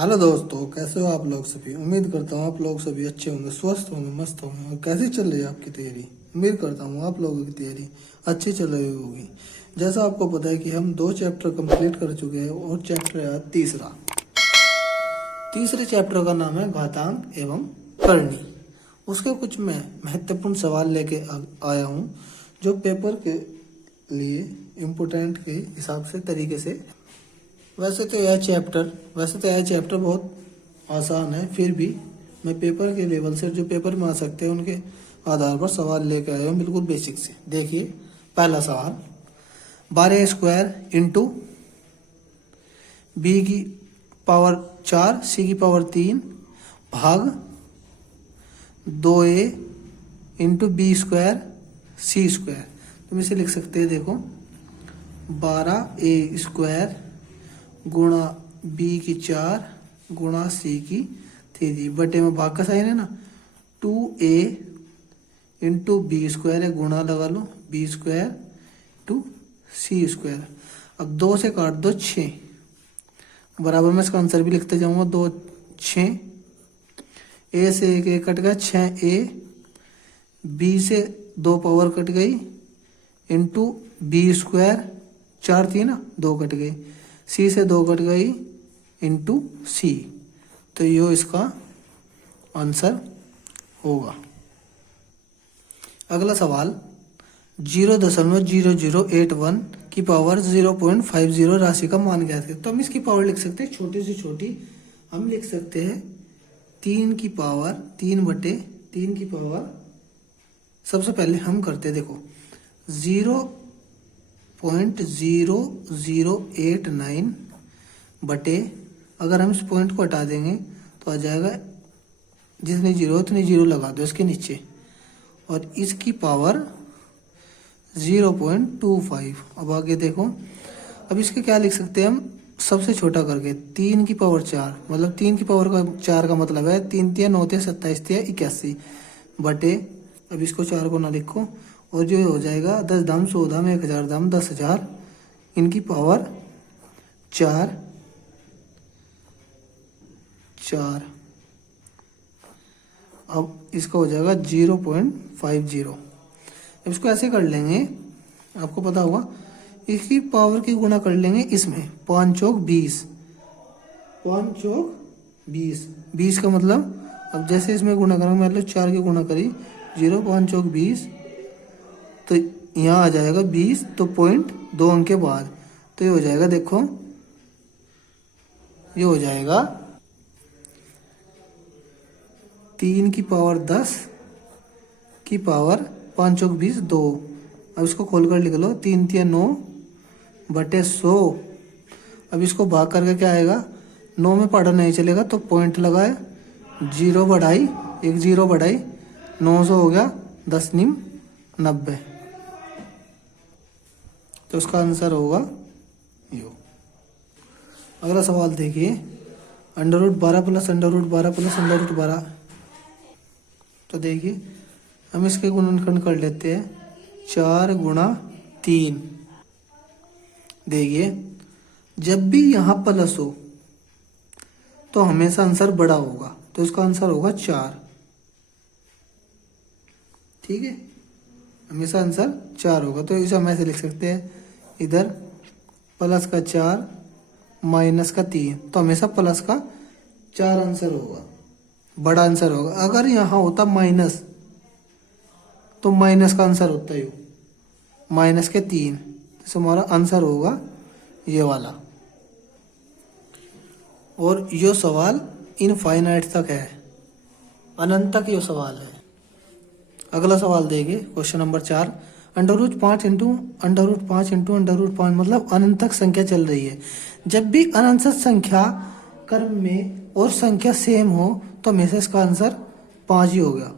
Hello दोस्तों, कैसे हो आप लोग सभी। उम्मीद करता हूँ आप लोग सभी अच्छे होंगे, स्वस्थ होंगे, मस्त होंगे। और कैसी चल रही है आपकी तैयारी। उम्मीद करता हूँ आप लोगों की तैयारी अच्छी चल रही होगी। जैसा आपको पता है कि हम 2 चैप्टर कंप्लीट कर चुके हैं और चैप्टर है तीसरा। तीसरे चैप्टर का नाम है घातांक एवं करनी। उसके कुछ मैं महत्वपूर्ण सवाल लेके आया हूँ जो पेपर के लिए इम्पोर्टेंट के हिसाब से तरीके से। वैसे तो यह चैप्टर बहुत आसान है, फिर भी मैं पेपर के लेवल से जो पेपर में आ सकते हैं उनके आधार पर सवाल लेकर आया हूँ, बिल्कुल बेसिक से। देखिए पहला सवाल, 12 स्क्वायर इंटू बी की पावर 4 सी की पावर 3 भाग 2a इंटू बी स्क्वायर सी स्क्वायर। तुम इसे लिख सकते हैं, देखो 12a स्क्वायर गुणा बी की 4 गुणा सी की 3 बटे में भाग का साइन है ना, 2a इंटू बी स्क्वायर है, गुणा लगा लो B square to C square. अब 2 से काट दो 6, बराबर में इसका आंसर भी लिखते जाऊंगा। 2 6, ए से एक कट गया 6a, बी से 2 पावर कट गई इंटू बी स्क्वायर 4 थी ना, 2 कट गई, सी से 2 कट गई इंटू सी। तो यो इसका आंसर होगा। अगला सवाल, 0.0081 की पावर 0.50 राशि का मान ज्ञात है। तो हम इसकी पावर लिख सकते हैं, छोटी से छोटी हम लिख सकते हैं 3 की पावर 3 बटे 3 की पावर। सबसे पहले हम करते हैं, देखो 0.0089 बटे, अगर हम इस पॉइंट को हटा देंगे तो आ जाएगा, जितनी जीरो उतनी जीरो लगा दो इसके नीचे, और इसकी पावर 0.25। अब आगे देखो, अब इसके क्या लिख सकते हैं हम, सबसे छोटा करके 3 की पावर 4, मतलब 3 की पावर का 4 का मतलब है 3 तिया 9 तिया 27 तिया 81 बटे, अब इसको 4 को ना लिखो, और जो हो जाएगा 10 दाम 100 दाम 1000 दाम 10,000, इनकी पावर 4। अब इसका हो जाएगा 0.50। अब इसको ऐसे कर लेंगे, आपको पता होगा, इसकी पावर की गुणा कर लेंगे इसमें, 5 चौक 20, 5 चौक 20, 20 का मतलब, अब जैसे इसमें गुणा करेंगे, मतलब 4 की गुणा करी 0 5 चौक 20, तो यहाँ आ जाएगा 20, तो पॉइंट 2 अंक के बाद, तो ये हो जाएगा, देखो ये हो जाएगा 3 की पावर 10 की पावर 5 चौक 20 2। अब इसको खोलकर लिख लो, 3 तिया 9 बटे 100। अब इसको भाग करके क्या आएगा, 9 में पढ़ा नहीं चलेगा तो पॉइंट लगाए, 0 बढ़ाई, एक 0 बढ़ाई, 900 हो गया, 10 निम 90। तो उसका आंसर होगा यो। अगला सवाल देखिए, √12 प्लस √12 प्लस √12। तो देखिए हम इसके गुणनखंड कर लेते हैं, 4 गुणा 3। देखिए जब भी यहाँ प्लस हो तो हमेशा आंसर बड़ा होगा, तो इसका आंसर होगा 4। ठीक है, हमेशा आंसर 4 होगा। तो इसे हम ऐसे लिख सकते हैं, इधर प्लस का 4 माइनस का 3, तो हमेशा प्लस का 4 आंसर होगा, बड़ा आंसर होगा। अगर यहाँ होता माइनस, तो माइनस का आंसर होता है माइनस के 3, तो हमारा आंसर होगा ये वाला। और ये सवाल इनफाइनाइट तक है, अनंत तक ये सवाल है। अगला सवाल देखिए, क्वेश्चन नंबर 4, √5 इंटू √5 इंटू √5, मतलब अनंत तक संख्या चल रही है। जब भी अनंत संख्या क्रम में और संख्या सेम हो तो हमेशा इसका आंसर 5 ही होगा।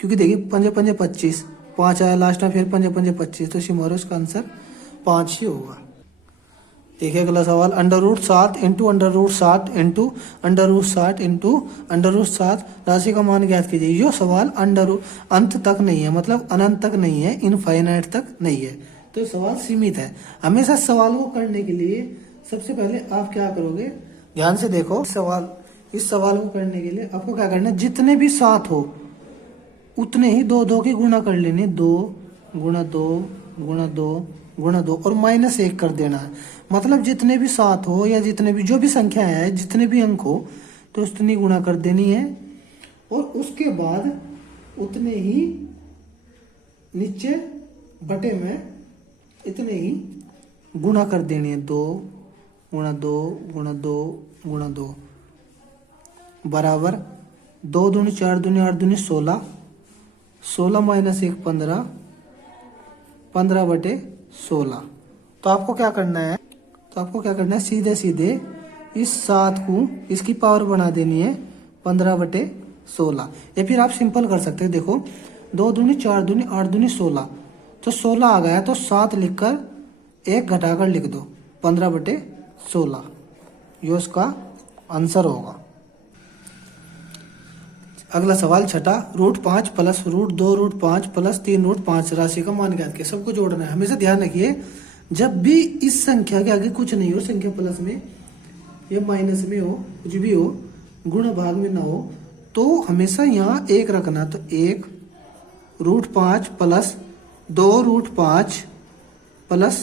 क्योंकि देखिए 5 5 25, 5 आया लास्ट में, फिर 5 5 25, तो सिमोरो इसका आंसर 5 ही होगा। देखिए अगला सवाल, √7 इंटू √7 इंटू √7 इंटू √7 राशि का मान ज्ञात कीजिए। यो सवाल अंत तक नहीं है, मतलब अनंत तक नहीं है, इनफाइनाइट तक नहीं है, तो सवाल सीमित है। हमेशा सवाल को करने के लिए सबसे पहले आप क्या करोगे, ध्यान से देखो इस सवाल को करने के लिए आपको क्या करना है, जितने भी 7 हो उतने ही 2 की गुणा कर लेने, 2 गुणा 2 गुणा 2 गुणा 2 और -1 कर देना है। मतलब जितने भी 7 हो या जितने भी जो भी संख्या है, जितने भी अंक हो तो उतनी गुणा कर देनी है और उसके बाद उतने ही नीचे बटे में इतने ही गुणा कर देनी है, 2 गुणा 2 गुणा 2 गुणा 2 बराबर 2 दूनी 4 दूनी 8 दूनी 16, 16 - 1 15, 15 बटे 16। तो आपको क्या करना है, सीधे सीधे इस 7 को इसकी पावर बना देनी है 15 बटे 16। या फिर आप सिंपल कर सकते हैं, देखो 2 दूनी 4 दूनी 8 दूनी 16, तो 16 आ गया तो 7 लिखकर 1 घटाकर लिख दो, 15 बटे 16। ये उसका आंसर होगा। अगला सवाल छठा, √5 प्लस √2 √5 प्लस 3 √5 राशि का मान ज्ञात कीजिए। सबको जोड़ना है। हमेशा ध्यान रखिए, जब भी इस संख्या के आगे कुछ नहीं हो, संख्या प्लस में या माइनस में हो, कुछ भी हो, गुण भाग में ना हो, तो हमेशा यहाँ 1 रखना। तो 1 √5 प्लस 2 √5 प्लस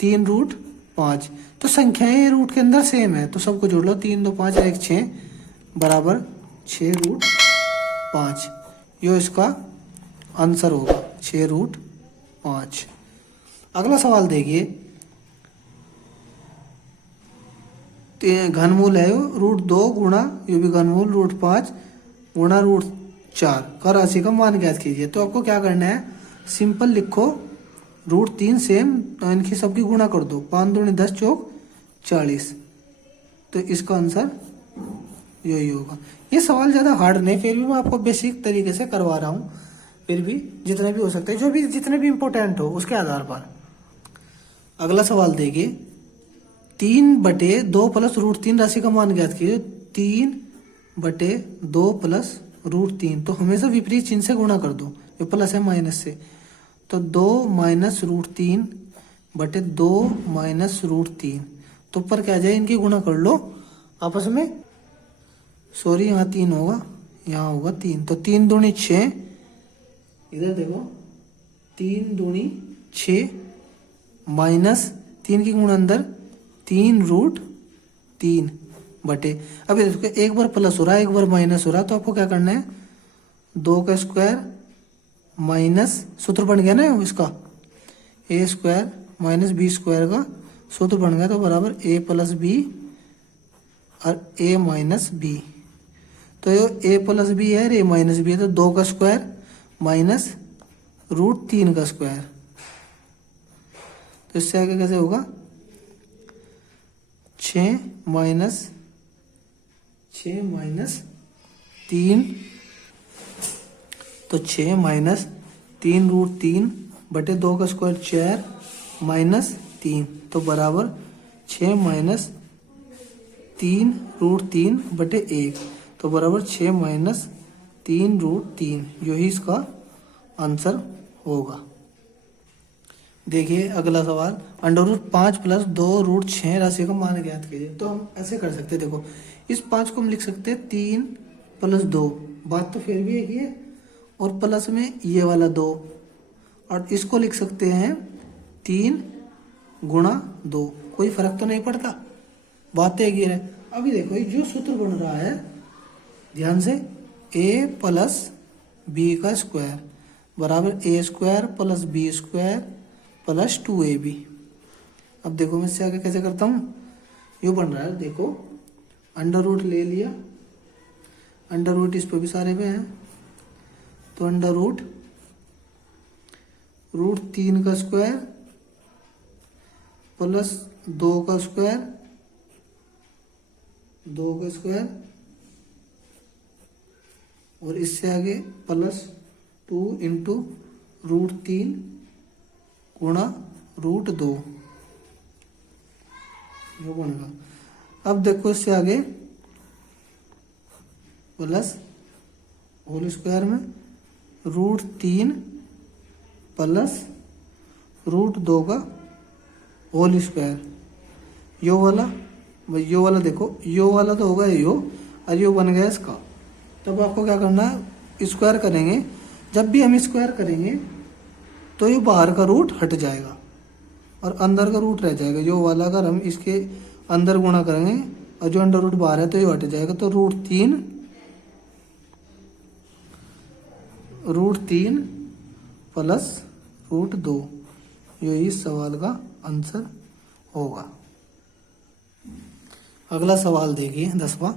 3 √5। तो संख्याएं रूट के अंदर सेम है, तो सबको जोड़ लो। 3 2 5 1 6 बराबर 6 √5। यो इसका आंसर होगा 6 √5। अगला सवाल देखिए, घनमूल है √2 गुणा, ये भी घनमूल √5 गुणा √4 का राशि का मान ज्ञात कीजिए। तो आपको क्या करना है, सिंपल लिखो, √3 सेम, तो इनकी सबकी गुणा कर दो, 5 दूनी 10 चौक 40। तो इसका आंसर यही होगा। ये सवाल ज़्यादा हार्ड नहीं, फिर भी मैं आपको बेसिक तरीके से करवा रहा हूँ, फिर भी जितने भी हो सकते हैं, जो भी जितने भी इम्पोर्टेंट हो उसके आधार पर। अगला सवाल देखिए, 3 बटे 2 प्लस √3 राशि का मान ज्ञात कीजिए। 3 बटे 2 प्लस √3, तो हमेशा विपरीत चिन्ह से गुणा कर दो, ये प्लस है माइनस से। तो 2 माइनस √3 बटे 2 माइनस √3, तो ऊपर क्या आ जाए, इनकी गुणा कर लो आपस में। सॉरी, यहाँ 3 होगा, यहाँ होगा 3, तो 3 दूनी 6, इधर देखो 3 दूनी 6 माइनस 3 की गुणा अंदर 3 √3 बटे, अब देखो एक बार प्लस हो रहा है एक बार माइनस हो रहा है, तो आपको क्या करना है, 2 का स्क्वायर माइनस, सूत्र बन गया ना इसका, a² माइनस b² का सूत्र बन गया, तो बराबर a प्लस b और a माइनस b। तो ये a प्लस b है और a माइनस b है, तो 2 का स्क्वायर माइनस √3 का स्क्वायर। तो इससे आगे कैसे होगा, 6 माइनस 3, तो 6 माइनस 3 √3 बटे 2 का स्क्वायर 4 माइनस 3, तो बराबर 6 माइनस 3 √3 बटे 1, तो बराबर 6 माइनस 3 √3। यही इसका आंसर होगा। देखिए अगला सवाल, √5 प्लस 2 √6 राशि का मान ज्ञात कीजिए। तो हम ऐसे कर सकते हैं, देखो इस 5 को हम लिख सकते हैं 3 प्लस 2, बात तो फिर भी एक ही है, और प्लस में ये वाला 2, और इसको लिख सकते हैं 3 गुणा 2, कोई फर्क तो नहीं पड़ता, बात तो एक ही है। अभी देखो ये जो सूत्र बन रहा है, ध्यान से, a प्लस b का स्क्वायर बराबर a² plus b² plus 2ab। अब देखो मैं इससे आगे कैसे करता हूँ, ये बन रहा है, देखो अंडर रूट ले लिया, अंडर रूट इस पे भी सारे पे हैं, तो अंडर रूट √3 का स्क्वायर प्लस 2 का स्क्वायर, 2 का स्क्वायर, और इससे आगे प्लस 2 इंटू √3 गुणा √2, ये बनेगा। अब देखो इससे आगे प्लस होल स्क्वायर में √3 प्लस √2 का होल स्क्वायर, यो वाला भाई यो वाला देखो, यो वाला तो होगा यो, और यो बन गया इसका। तब आपको क्या करना है, स्क्वायर करेंगे। जब भी हम स्क्वायर करेंगे तो ये बाहर का रूट हट जाएगा और अंदर का रूट रह जाएगा। यो वाला अगर हम इसके अंदर गुणा करेंगे और जो अंडर रूट बाहर है तो ये हट जाएगा। तो √3 प्लस √2, ये इस सवाल का आंसर होगा। अगला सवाल देखिए 10वां।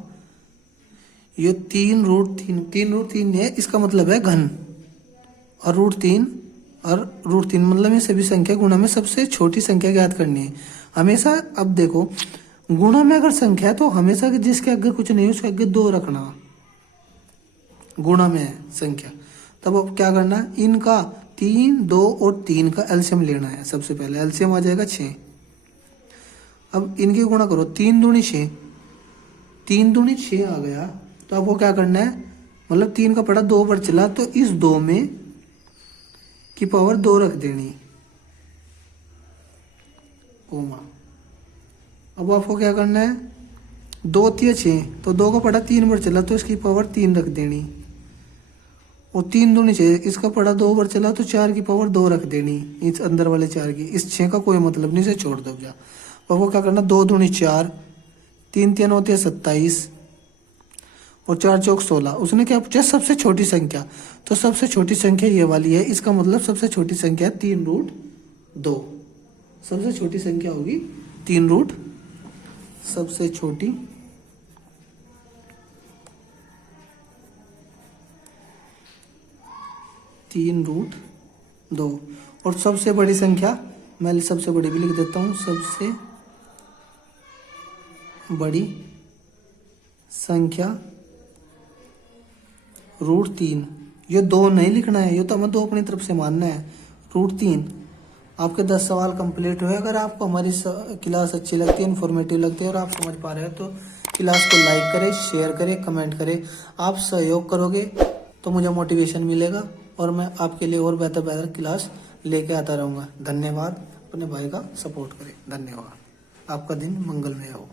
ये 3√3 है, इसका मतलब है घन, और √3 मतलब ये सभी संख्या गुणा में सबसे छोटी संख्या ज्ञात करनी है। हमेशा अब देखो, गुणा में अगर संख्या है तो हमेशा जिसके आगे कुछ नहीं है उसके आगे 2 रखना। गुणा में है संख्या, तब अब क्या करना है, इनका 3, 2 और 3 का एलसीएम लेना है। सबसे पहले एलसीएम आ जाएगा 6। अब इनकी गुणा करो, 3 दूनी 6, 3 दूनी 6 आ गया। तो आपको क्या करना है, मतलब 3 का पड़ा 2 पर चला तो इस 2 में की पावर 2 रख देनी, कोमा। अब आपको क्या करना है, 2 3 6, तो 2 का पड़ा 3 पर चला तो इसकी पावर 3 रख देनी, और 3 दूनी 6, इसका पड़ा 2 पर चला तो 4 की पावर 2 रख देनी, इस अंदर वाले 4 की। इस 6 का कोई मतलब नहीं, इसे छोड़ दो जा। आपको क्या करना, 2 दूनी 4, 3 3 होती है 27, और 4 चौक 16। उसने क्या पूछा, सबसे छोटी संख्या। तो सबसे छोटी संख्या ये वाली है, इसका मतलब सबसे छोटी संख्या है 3√2। सबसे छोटी संख्या होगी 3 सबसे छोटी 3√2। और सबसे बड़ी संख्या, मैं सबसे बड़ी भी लिख देता हूं, सबसे बड़ी संख्या √3। ये 2 नहीं लिखना है, ये तो हमें 2 अपनी तरफ से मानना है। √3। आपके 10 सवाल कंप्लीट हुए। अगर आपको हमारी क्लास अच्छी लगती है, इन्फॉर्मेटिव लगती है और आप समझ पा रहे हो तो क्लास को लाइक करें, शेयर करें, कमेंट करें। आप सहयोग करोगे तो मुझे मोटिवेशन मिलेगा और मैं आपके लिए और बेहतर क्लास लेके आता रहूँगा। धन्यवाद। अपने भाई का सपोर्ट करें। धन्यवाद। आपका दिन मंगलमय हो।